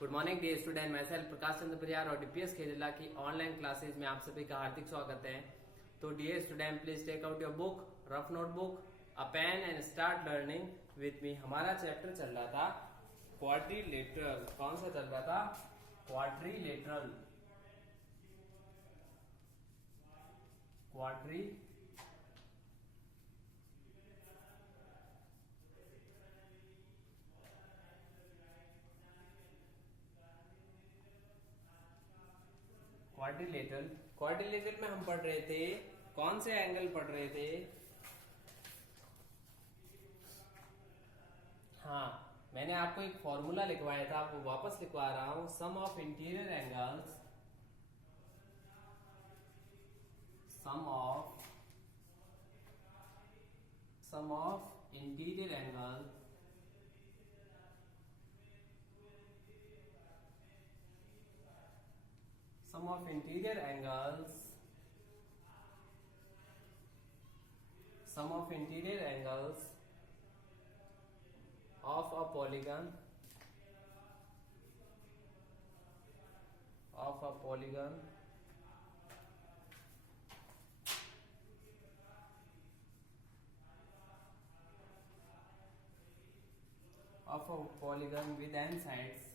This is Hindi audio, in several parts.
गुड मॉर्निंग डियर स्टूडेंट, मैं सेल्फ प्रकाश चंद्र परियार और डीपीएस खेजला की ऑनलाइन क्लासेज में आप सभी का हार्दिक स्वागत है। तो dear student, please take out your book, rough notebook, a pen and start learning with me. हमारा चैप्टर चल रहा था क्वाड्रिलेटरल। कौन सा चल रहा था? क्वाड्रिलेटरल। क्वाड्रिलेटरल में हम पढ़ रहे थे, कौन से एंगल पढ़ रहे थे? हाँ, मैंने आपको एक फॉर्मूला लिखवाया था, आपको वापस लिखवा रहा हूं। Sum of interior angles, sum of interior angle sum of interior angles of a polygon of a polygon with n sides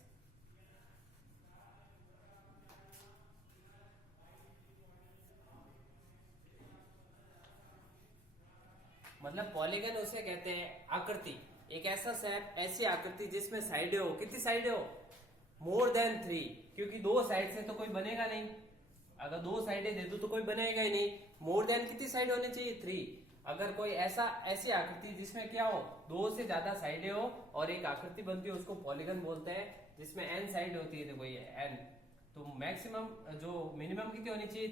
मतलब पॉलीगन उसे कहते हैं आकृति, एक ऐसा शेप, ऐसी आकृति जिसमें साइडें हो। कितनी साइडें हो? मोर देन 3, क्योंकि दो साइड से तो कोई बनेगा नहीं। अगर दो साइडें दे दो तो कोई बनेगा ही नहीं। मोर देन कितनी साइड होनी चाहिए? 3। अगर कोई ऐसी आकृति जिसमें क्या हो, दो से ज्यादा साइडें हो और एक आकृति बनती है, उसको पॉलीगन बोलते हैं। जिसमें n साइड होती है, देखो ये n, तो मैक्सिमम जो मिनिमम कितनी होनी चाहिए?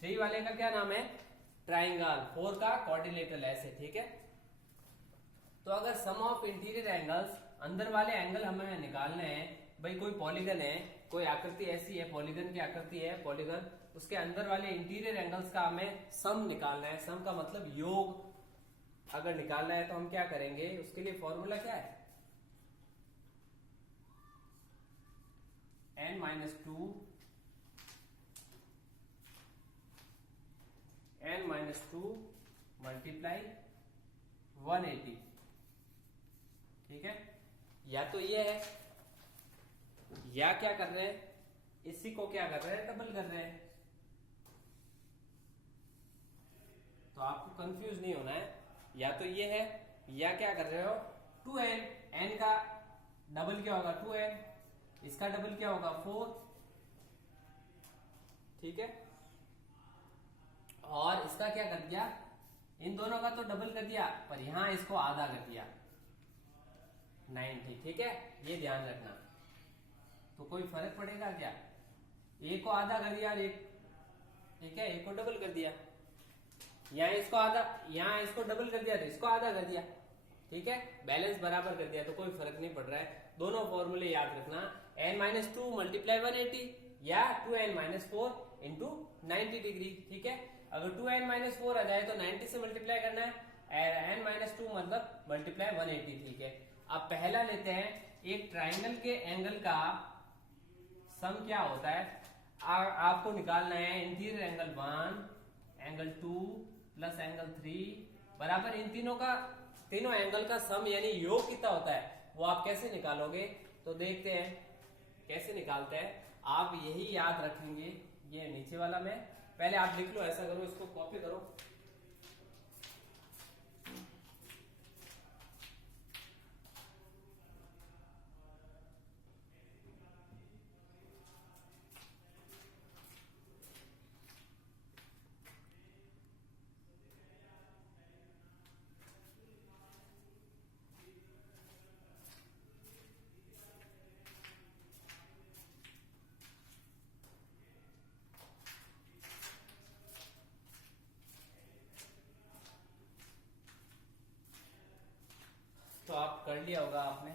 3 वाले का क्या नाम है? ट्राइंगल। 4 का क्वाड्रिलेटरल, ऐसे। ठीक है, तो अगर सम ऑफ इंटीरियर एंगल्स, अंदर वाले एंगल हमें निकालने हैं। भाई कोई पॉलीगन है, कोई आकृति ऐसी है, पॉलीगन की आकृति है पॉलीगन, उसके अंदर वाले इंटीरियर एंगल्स का हमें सम निकालना है। सम का मतलब योग अगर निकालना है तो हम क्या करेंगे? उसके लिए फॉर्मूला क्या है? n-2 multiply 180। ठीक है, या तो ये है, या क्या कर रहे हैं, इसी को क्या कर रहे हैं? डबल कर रहे हैं। तो आपको कंफ्यूज नहीं होना है, या तो ये है, या क्या कर रहे हो? 2n, n का डबल क्या होगा? 2n, इसका डबल क्या होगा? 4। ठीक है, और इसका क्या कर दिया? इन दोनों का तो डबल कर दिया, पर यहां इसको आधा कर दिया, 90। ठीक है, ये ध्यान रखना। तो कोई फर्क पड़ेगा क्या? एक को आधा कर दिया, ठीक है, एक को डबल कर दिया। यहाँ इसको आधा, यहाँ इसको डबल कर दिया तो इसको आधा कर दिया। ठीक है, बैलेंस बराबर कर दिया, तो कोई फर्क नहीं पड़ रहा है। दोनों फॉर्मूले याद रखना, n-2 मल्टीप्लाई 180 या 2n-4 इंटू 90 डिग्री। ठीक है, अगर 2n-4 आ जाए तो 90 से मल्टीप्लाई करना है, n-2 मतलब मल्टीप्लाई 180। ठीक है, अब पहला लेते हैं। एक ट्राइंगल के एंगल का सम क्या होता है? आपको निकालना है interior angle 1, angle 2 plus angle 3 बराबर इन तीनों एंगल का सम, यानी योग कितना होता है, वो आप कैसे निकालोगे? तो देखते हैं कैसे निकालते हैं। आप यही याद रखेंगे, ये नीचे वाला में पहले आप लिख लो, ऐसा करो, इसको कॉपी करो। तो आप कर लिया होगा आपने।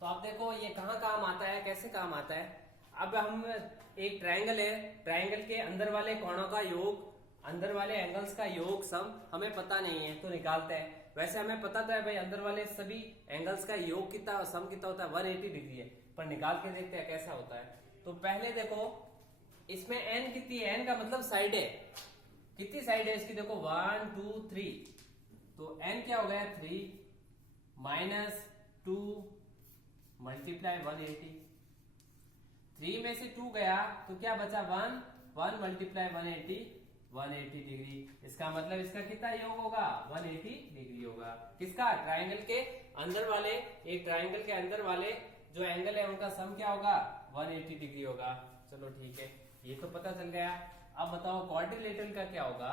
तो आप देखो ये कहाँ काम आता है, कैसे काम आता है। अब हम एक ट्रायंगल है, ट्रायंगल के अंदर वाले कोणों का योग अंदर वाले एंगल्स का योग सम हमें पता नहीं है तो निकालते हैं। वैसे हमें पता तो है भाई अंदर वाले सभी एंगल्स का योग कितना सम कितना होता है 180 डिग्री है, पर निकाल के देखते हैं कैसा होता है। तो पहले देखो इसमें n कितनी है, n का मतलब साइड है, कितनी साइड है इसकी देखो 1 2 3, तो n क्या हो गया 3 माइनस 2 मल्टीप्लाई 180, 3 में से 2 गया तो क्या बचा 1 मल्टीप्लाई 180 डिग्री। इसका मतलब इसका कितना योग होगा 180 डिग्री होगा। किसका, ट्राइंगल के अंदर वाले, एक ट्राइंगल के अंदर वाले जो एंगल है उनका सम क्या होगा 180 डिग्री होगा। चलो ठीक है, ये तो पता चल गया। अब बताओ क्वाड्रिलेटरल का क्या होगा,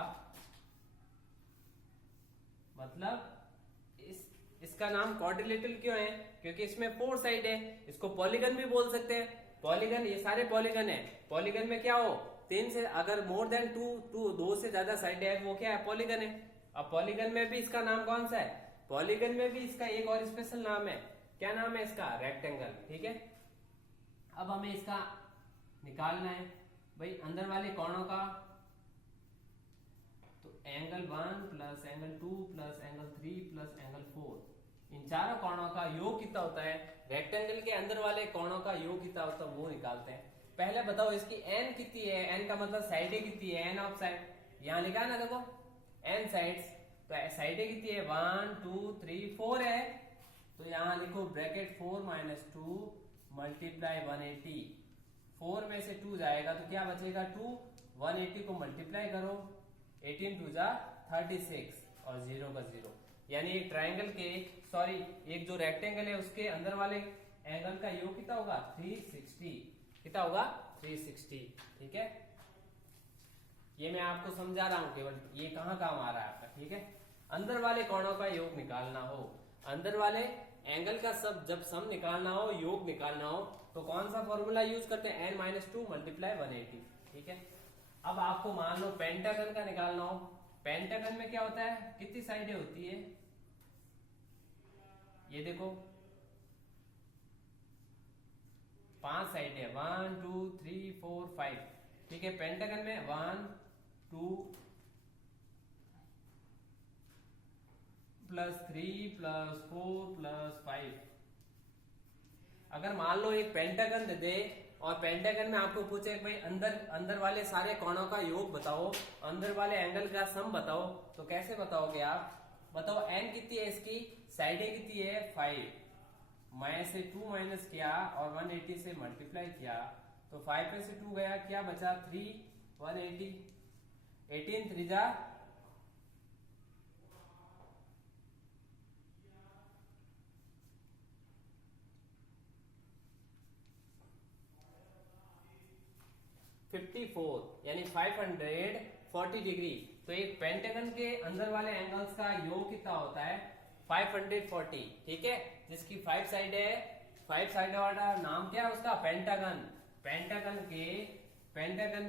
मतलब इसका नाम क्वाड्रिलेटरल क्यों है, क्योंकि इसमें 4 साइड है। इसको पॉलीगन भी बोल सकते हैं, पॉलीगन, ये सारे पॉलीगन है। पॉलीगन में क्या हो 3 से अगर मोर देन 2 से ज्यादा साइड है वो क्या है पॉलीगन है। अब पॉलीगन में भी इसका नाम कौन सा है, पॉलीगन में भी इसका एक और स्पेशल नाम है, क्या नाम है इसका, रेक्टेंगल। ठीक है, अब हमें इसका निकालना है भाई अंदर वाले कोणों का, तो angle 1 plus angle 2 plus angle 3 plus angle 4, इन चारों कोणों का योग कितना होता है, रेक्टेंगल के अंदर वाले कोणों का योग कितना होता है वो निकालते हैं। पहले बताओ इसकी n कितनी है, n का मतलब साइडें कितनी है, n ऑफ साइड, यहां लिखा है ना देखो n साइड्स, तो साइडें कितनी है 1 2 3 4 है, तो यहां लिखो ब्रैकेट 4 माइनस 2 मल्टीप्लाई 180, 4 में से 2 जाएगा तो क्या बचेगा 2, 180 को मल्टीप्लाई करो, 18 2 जा 36 और 0 का 0, यानी एक ट्राइंगल के सॉरी एक जो रेक्टेंगल है उसके अंदर वाले एंगल का योग कितना होगा 360, कितना होगा 360। ठीक है, ये मैं आपको समझा रहा हूं केवल, ये कहां काम आ रहा है आपका। ठीक है, अंदर वाले कोणों का योग निकालना हो, अंदर वाले एंगल का सब जब सम निकालना हो, योग निकालना हो, तो कौन सा फॉर्मूला यूज करते हैं n-2 मल्टीप्लाई 180। ठीक है, अब आपको मान लो पेंटागन का निकालना हो, पेंटागन में क्या होता है, कितनी साइडें होती है, ये देखो 5 साइड है 1 2 3 4 5। ठीक है, पेंटागन में 1 2 प्लस 3 प्लस 4 प्लस 5। अगर मान लो एक पेंटागन दे दे और पेंटागन में आपको पूछे भाई अंदर वाले सारे कोणों का योग बताओ, अंदर वाले एंगल का सम बताओ, तो कैसे बताओगे आप, बताओ n कितनी है इसकी, साइडें कितनी है 5, मैं से 2 माइनस किया और 180 से मल्टीप्लाई किया, तो 5 में से 2 गया, क्या बचा 3, 180, 18 3 जा 54, यानी 540 डिग्री। तो एक पेंटागन के अंदर वाले एंगल्स का योग कितना होता है 540। ठीक है, जिसकी 5 साइड है, 5 साइड वाला नाम क्या है उसका, पेंटागन। पेंटागन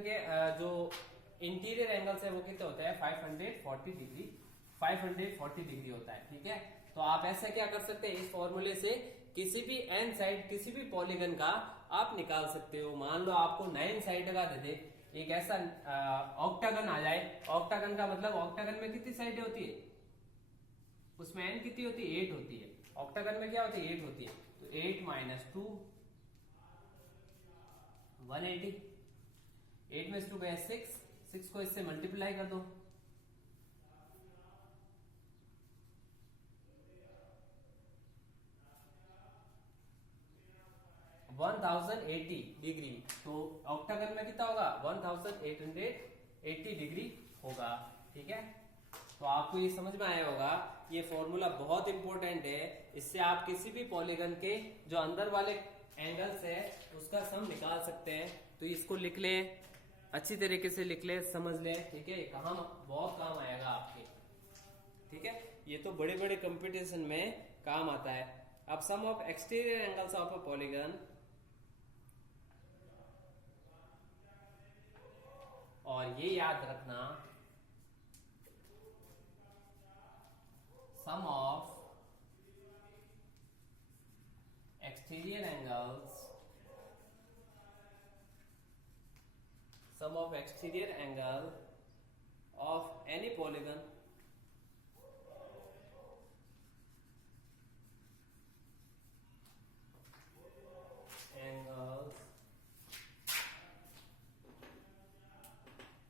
के जो इंटीरियर एंगल्स है वो कितना होता है 540 डिग्री, 540 डिग्री होता है। ठीक है, तो आप ऐसा क्या कर सकते हैं, इस फॉर्मूले से किसी भी n साइड किसी भी पॉलीगन का आप निकाल सकते हो। मान लो आपको 9 साइड का दे दे, एक ऐसा ऑक्टागन आ जाए, ऑक्टागन का मतलब ऑक्टागन में कितनी साइडें होती है, उसमें n कितनी होती है 8 होती है, ऑक्टागन में क्या होती है 8 होती है, तो 8 माइनस 2 180, 8 में से 2 गया 6 को इससे मल्टीप्लाई कर दो, 1080 डिग्री, तो ऑक्टागन में कितना होगा 1880 डिग्री होगा। ठीक है, तो आपको ये समझ में आया होगा, ये फॉर्मूला बहुत इंपॉर्टेंट है, इससे आप किसी भी पॉलीगन के जो अंदर वाले एंगल्स है उसका सम निकाल सकते हैं। तो इसको लिख ले, अच्छी तरीके से लिख ले, समझ ले। ठीक है, कहाँ बहुत काम आएगा आपके। ठीक है, ये तो बड़े बड़े कंपटीशन में काम आता है। अब sum of exterior angles of a polygon, और ये याद रखना sum of exterior angles, sum of exterior angle of any polygon angles,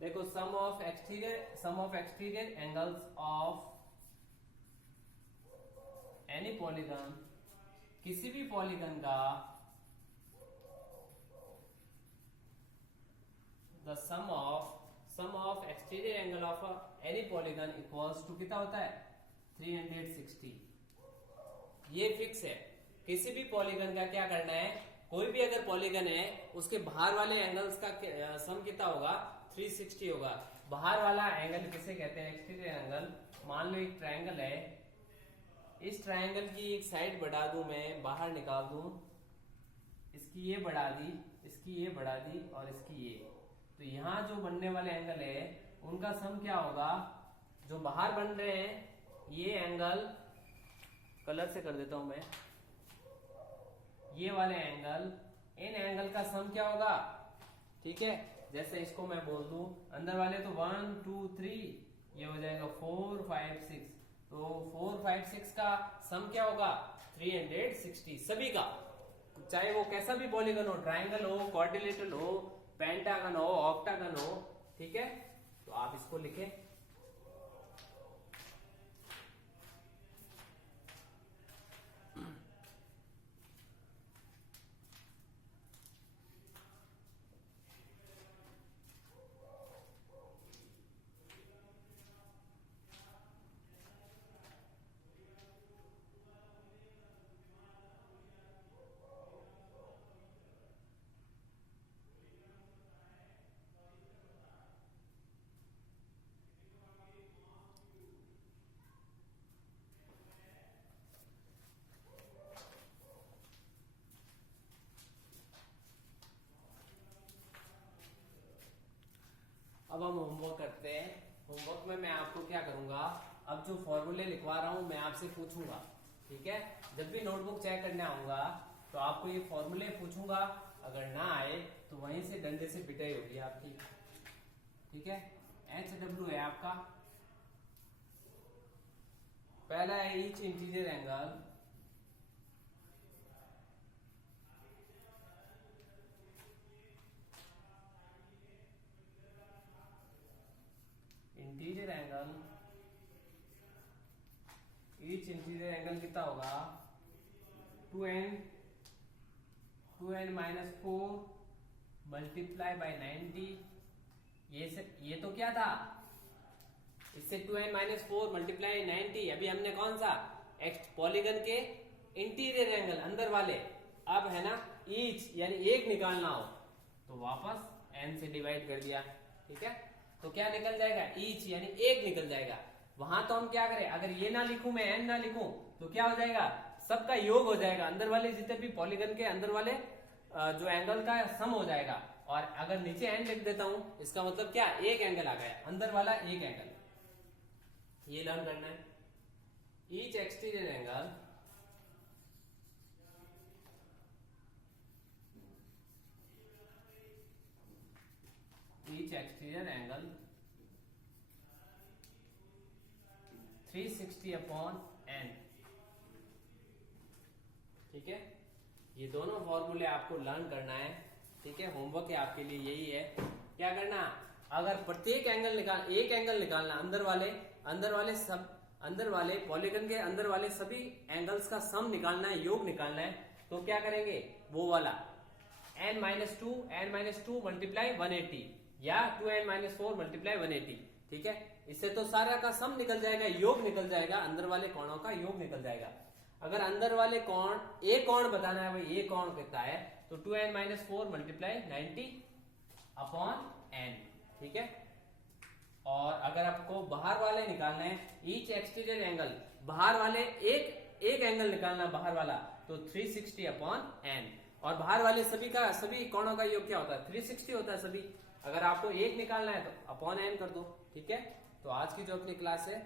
देखो sum of exterior angles of any polygon, किसी भी पॉलीगन का the sum of exterior angle of any polygon equals to कितना होता है 360। ये फिक्स है। किसी भी पॉलीगन का क्या करना है, कोई भी अगर पॉलीगन है उसके बाहर वाले एंगल्स का सम कितना होगा 360 होगा। बाहर वाला एंगल किसे कहते हैं, एक्सटीरियर एंगल। मान लो एक ट्रायंगल है, इस ट्रायंगल की एक साइड बढ़ा दूं मैं, बाहर निकाल दूं, इसकी ये बढ़ा दी, इसकी ये बढ़ा दी और इसकी ये, तो यहाँ जो बनने वाले एंगल है उनका सम क्या होगा, जो बाहर बन रहे हैं ये एंगल, कलर से कर देता हूं मैं, ये वाले एंगल, इन एंगल का सम क्या होगा, ठीक है। जैसे इसको मैं बोल दूं अंदर वाले तो 1 2 3, ये हो जाएगा 4 5 6, तो 4 5 6 का सम क्या होगा 360 सभी का, चाहे वो कैसा भी पॉलीगन हो, ट्रायंगल हो, क्वाड्रिलेटरल हो, पेंटागन हो, ऑक्टागन हो, ठीक है। तो आप इसको लिखें, अब हम होमवर्क करते हैं। होमवर्क में मैं आपको क्या करूंगा, अब जो फॉर्मूले लिखवा रहा हूं मैं आपसे पूछूंगा, ठीक है। जब भी नोटबुक चेक करने आऊंगा तो आपको ये फॉर्मूले पूछूंगा, अगर ना आए तो वहीं से डंडे से पिटाई होगी आपकी, ठीक है। HW है आपका, पहला है each interior angle, interior angle, each interior angle कितना होगा 2n माइनस 4 मल्टीप्लाई बाई 90। ये तो क्या था, इससे 2n माइनस 4 मल्टीप्लाई 90, अभी हमने कौन सा पॉलीगन के इंटीरियर एंगल अंदर वाले, अब है ना ईच यानी एक निकालना हो तो वापस n से डिवाइड कर दिया, ठीक है। तो क्या निकल जाएगा, ईच यानी एक निकल जाएगा। वहां तो हम क्या करें, अगर ये ना लिखूं मैं n ना लिखूं तो क्या हो जाएगा, सबका योग हो जाएगा, अंदर वाले जितने भी पॉलीगन के अंदर वाले जो एंगल का सम हो जाएगा। और अगर नीचे n लिख देता हूं इसका मतलब क्या, एक एंगल आ गया, अंदर वाला एक एंगल। ये लर्न करना है, each exterior angle angle 360 upon n, ठीक है। ये दोनों फॉर्मूले आपको लर्न करना है, ठीक है। होमवर्क है आपके लिए यही है, क्या करना, अगर प्रत्येक एंगल एक एंगल निकालना, अंदर वाले पॉलीगन के अंदर वाले सभी एंगल्स का सम निकालना है, योग निकालना है, तो क्या करेंगे, वो वाला n-2 मल्टीप्लाई 180 या 2n-4 मल्टीप्लाई 180, ठीक है। इससे तो सारा का सम निकल जाएगा, योग निकल जाएगा, अंदर वाले कोणों का योग निकल जाएगा। अगर अंदर वाले कोण, एक कोण बताना है भाई, एक कोण कितना है, तो 2n-4 मल्टीप्लाई 90 अपॉन n, ठीक है। और अगर आपको बाहर वाले निकालना है, ईच एक्सटीरियर एंगल, बाहर वाले एक एंगल निकालना बाहर वाला, तो 360 अपॉन n। और बाहर वाले सभी कोणों का योग क्या होता है 360 होता है सभी। अगर आपको एक निकालना है तो अपॉन n कर दो, ठीक है। तो आज की जो अपनी क्लास है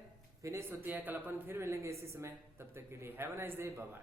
फिनिश होती है, कल अपन फिर मिलेंगे इसी समय, तब तक के लिए have a nice day, bye bye.